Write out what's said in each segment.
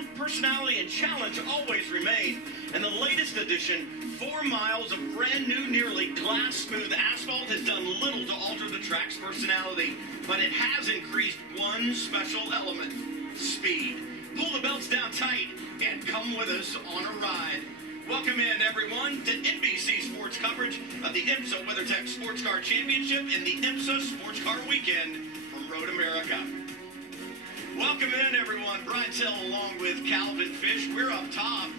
charm, personality, and challenge always remain. And the latest addition, 4 miles of brand new, nearly glass smooth asphalt has done little to alter the track's personality, but it has increased one special element: speed. Pull the belts down tight and come with us on a ride. Welcome in, everyone, to NBC Sports coverage of the Imsa WeatherTech Sports Car Championship and the Imsa Sports Car Weekend from Road America. Welcome in, everyone. Brian Till along with Calvin Fish. We're up top.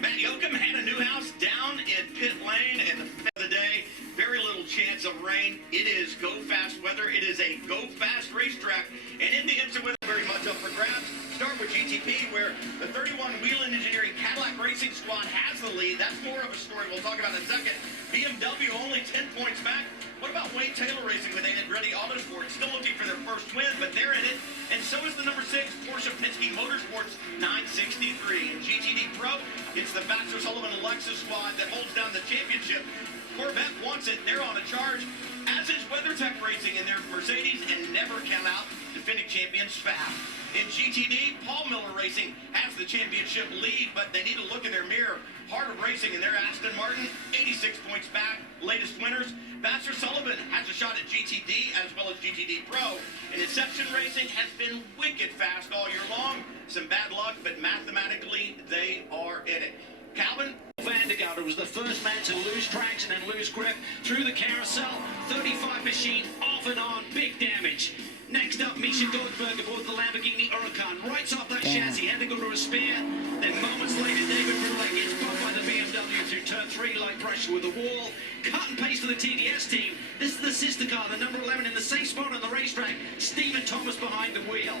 Matt Yoakum had a new house down in pit lane, and the day, very little chance of rain. It is go fast weather. It is a go fast racetrack, and in the Imsa weather, very much up for grabs. Start with GTP, where the 31 Whelen Engineering Cadillac Racing Squad has the lead. That's more of a story we'll talk about in a second. BMW only 10 points back. What about Wade Taylor Racing with Andretti Autosport? Still looking for their first win, but they're in it. And so is the number 6 Porsche Penske Motorsports 963. And GTD Pro, it's the Baxter Sullivan Lexus squad that holds down the championship. Corvette wants it. They're on a charge, as is WeatherTech Racing in their Mercedes, and never count out defending champions Fab. In GTD, Paul Miller Racing has the championship lead, but they need to look in their mirror. Heart of Racing and their Aston Martin, 86 points back, latest winners. Baxter Sullivan has a shot at GTD as well as GTD Pro. And Inception Racing has been wicked fast all year long. Some bad luck, but mathematically, they are in it. Calvin? Van der Garde was the first man to lose traction and lose grip through the carousel. 35 machine off and on, big damage. Next up, Misha Goldberg aboard the Lamborghini Huracan. Right off that chassis, had to go to a spare. Then moments later, David Brulé gets bumped by the BMW through turn 3, like pressure with the wall. Cut and paste for the TDS team. This is the sister car, the number 11 in the same spot on the racetrack. Stephen Thomas behind the wheel.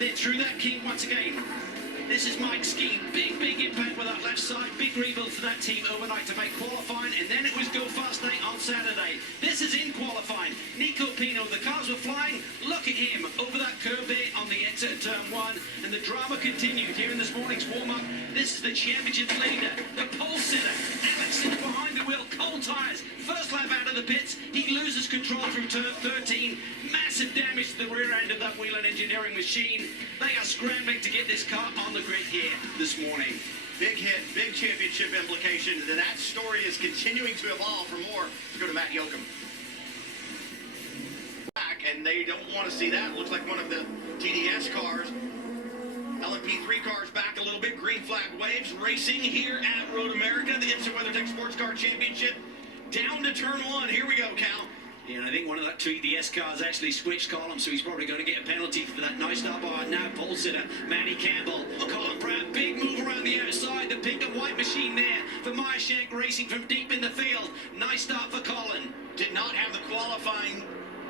Then through that king once again. This is Mike Skeen. Big impact with that left side. Big rebuild for that team overnight to make qualifying. And then it was go fast night on Saturday. This is in qualifying. Nico Pino, the cars were flying. Look at him over that curve there on the exit of turn 1. And the drama continued here in this morning's warm-up. This is the championship leader, the pole sitter. Alex sits behind the wheel, cold tyres. First lap out of the pits. He loses control through turn 13. Massive damage to the rear end of that Whelen Engineering machine. They are scrambling to get this car on the grid here this morning. Big hit, big championship implications, and that story is continuing to evolve for more. Let's go to Matt Yoakum. Back, and they don't want to see that. Looks like one of the TDS cars. LMP3 cars back a little bit. Green flag waves racing here at Road America, the Imsa WeatherTech Sports Car Championship. Down to turn 1. Here we go, Cal. Yeah, and I think one of that TDS cars actually switched columns, so he's probably going to get a penalty for that. Nice start by now pole sitter, Matty Campbell. Colin Pratt, big move around the outside. The pink and white machine there for Meyershank Racing from deep in the field. Nice start for Colin. Did not have the qualifying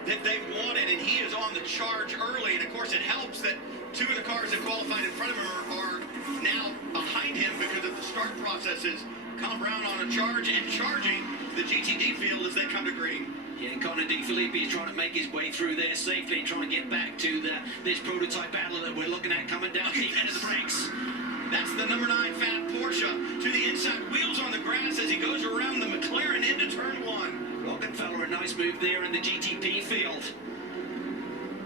that they wanted, and he is on the charge early. And of course, it helps that 2 of the cars that qualified in front of him are now behind him because of the start processes. Colin Brown on a charge and charging the GTD field as they come to green. Yeah, and Connor De Filippi is trying to make his way through there safely and try and get back to this prototype battle that we're looking at coming down the end of the brakes. That's the number 9 Fat Porsche to the inside, wheels on the grass as he goes around the McLaren into turn 1. Rockefeller, a nice move there in the GTP field.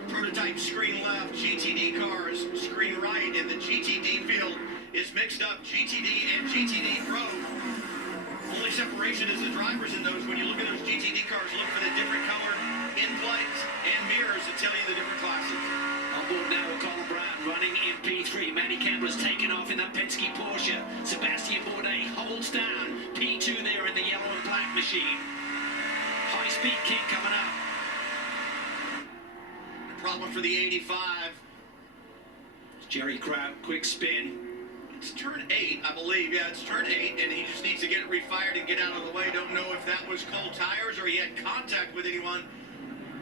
Prototype screen left, GTD cars screen right, and the GTD field is mixed up, GTD and GTD Pro. Only separation is the drivers in those. When you look at those GTD cars, look for the different colored end plates and mirrors that tell you the different classes. On board now with Colin Brown running in P3. Matty Campbell has taken off in that Penske Porsche. Sebastian Bourdais holds down P2 there in the yellow and black machine. High-speed kick coming up. The problem for the 85. Jerry Kraut, quick spin. It's turn 8, I believe. Yeah, it's turn 8, and he just needs to get it refired and get out of the way. Don't know if that was cold tires or he had contact with anyone.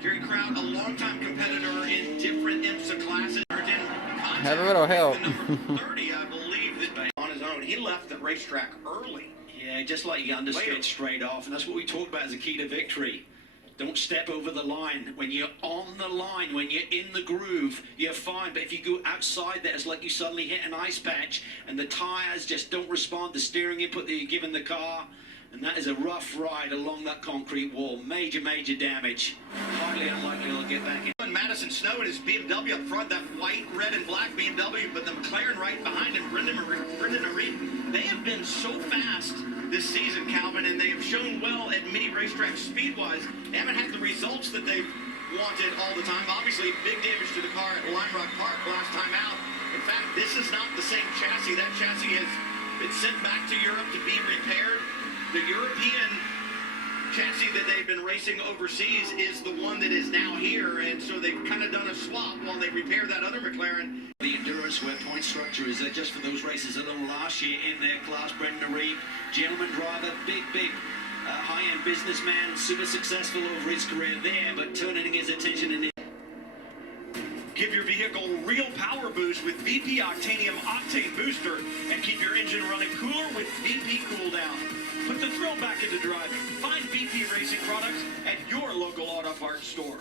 Jerry Kraut, a longtime competitor in different IMSA classes. Have a little help. Number 30, I believe, that on his own. He left the racetrack early. Yeah, just like he understood straight off, and that's what we talked about as a key to victory. Don't step over the line. When you're on the line, when you're in the groove, you're fine. But if you go outside there, it's like you suddenly hit an ice patch and the tires just don't respond. The steering input that you're giving the car, And that is a rough ride along that concrete wall. Major, major damage. Highly unlikely he'll get back in. And Madison Snow and his BMW up front, that white, red, and black BMW, but the McLaren right behind him, Brendan Marie, they have been so fast this season, Calvin, and they have shown well at mini racetracks speed-wise. They haven't had the results that they've wanted all the time. Obviously, big damage to the car at Lime Rock Park last time out. In fact, this is not the same chassis. That chassis has been sent back to Europe to be repaired. The European chassis that they've been racing overseas is the one that is now here, and so they've kind of done a swap while they repair that other McLaren. The endurance where point structure is just for those races alone last year in their class. Brendan Reeve, gentleman driver, big high-end businessman, super successful over his career there, but turning his attention in. Give your vehicle real power boost with VP Octanium Octane Booster and keep your engine running cooler with VP Cool Down. Put the thrill back into driving. Find VP Racing products at your local auto parts store.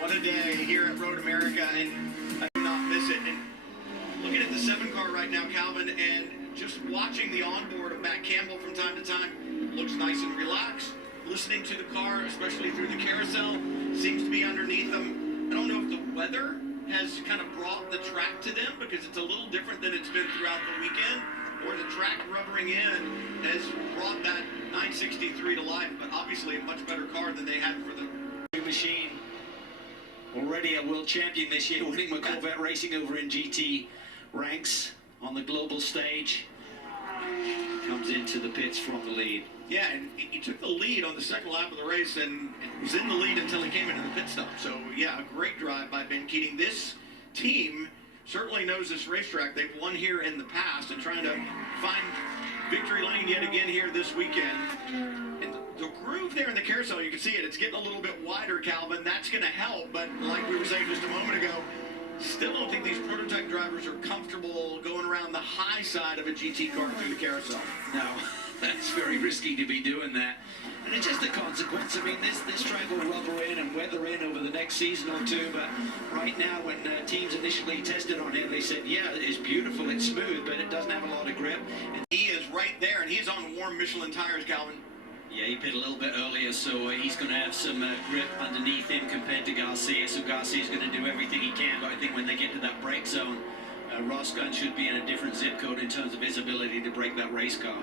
What a day here at Road America, and I do not miss it. And looking at the 7 car right now, Calvin, and just watching the onboard of Matt Campbell from time to time, looks nice and relaxed. Listening to the car, especially through the carousel, seems to be underneath them. I don't know if the weather has kind of brought the track to them because it's a little different than it's been throughout the weekend, or the track rubbering in has brought that 963 to life, but obviously a much better car than they had for the machine. Already a world champion this year, winning with Corvette Racing over in GT ranks on the global stage. Comes into the pits from the lead. Yeah, and he took the lead on the second lap of the race and was in the lead until he came into the pit stop. So, yeah, a great drive by Ben Keating. This team certainly knows this racetrack. They've won here in the past and trying to find victory lane yet again here this weekend. And the groove there in the carousel, you can see it. It's getting a little bit wider, Calvin. That's going to help. But like we were saying just a moment ago, still don't think these prototype drivers are comfortable going around the high side of a GT car through the carousel. No. That's very risky to be doing that. And it's just a consequence. I mean, this track will rubber in and weather in over the next season or two, but right now when teams initially tested on it, they said, yeah, it's beautiful, it's smooth, but it doesn't have a lot of grip. And he is right there, and he's on warm Michelin tires, Calvin. Yeah, he pit a little bit earlier, so he's going to have some grip underneath him compared to Garcia, so Garcia's going to do everything he can, but I think when they get to that brake zone, Ross Gunn should be in a different zip code in terms of his ability to break that race car.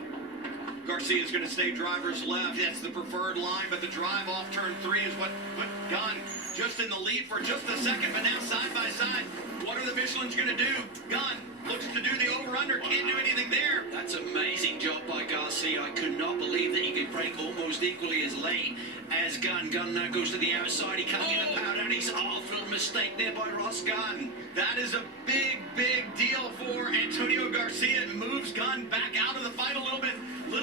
Garcia's going to stay driver's left. That's the preferred line, but the drive off turn 3 is what put Gunn just in the lead for just a second, but now side by side. What are the Michelins going to do? Gunn looks to do the over-under, can't do anything there. That's an amazing job by Garcia. I could not believe that he could break almost equally as late as Gunn. Gunn now goes to the outside. He can't get a power down. He's off. Little mistake there by Ross Gunn. That is a big deal for Antonio Garcia. It moves Gunn back out of the fight a little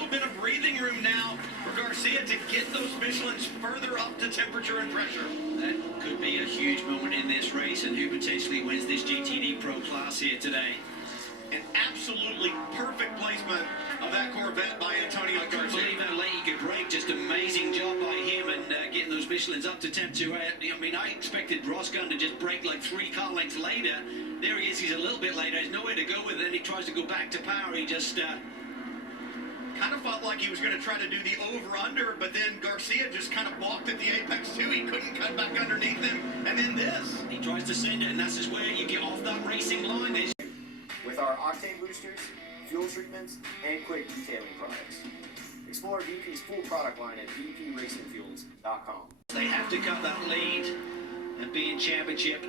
bit of breathing room now for Garcia to get those Michelins further up to temperature and pressure. That could be a huge moment in this race, and who potentially wins this GTD Pro class here today. An absolutely perfect placement of that Corvette by Antonio Garcia. I couldn't believe how late he could brake. Just amazing job by him and getting those Michelins up to temp 2. I mean, I expected Ross Gunn to just brake like 3 car lengths later. There he is. He's a little bit later. There's nowhere to go with it. And he tries to go back to power. He just kind of felt like he was going to try to do the over-under, but then Garcia just kind of balked at the apex too. He couldn't cut back underneath him, and then this. He tries to send it, and that's just where you get off that racing line. With our octane boosters, fuel treatments, and quick detailing products. Explore VP's full product line at vpracingfuels.com. They have to cut that lead and be in championship.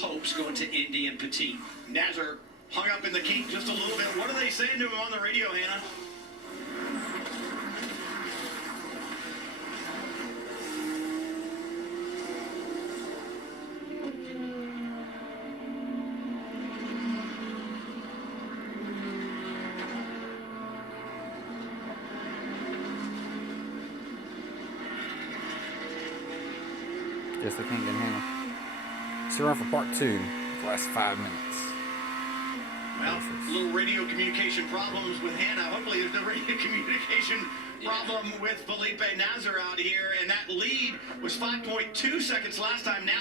Hopes going to Indy and Petit. Nazar hung up in the keep just a little bit. What are they saying to him on the radio, Hannah? Guess they can't get Hannah. Still around for part 2, the last 5 minutes. Well, a little radio communication problems with Hannah. Hopefully there's no radio communication problem with Felipe Nazar out here. And that lead was 5.2 seconds last time. Now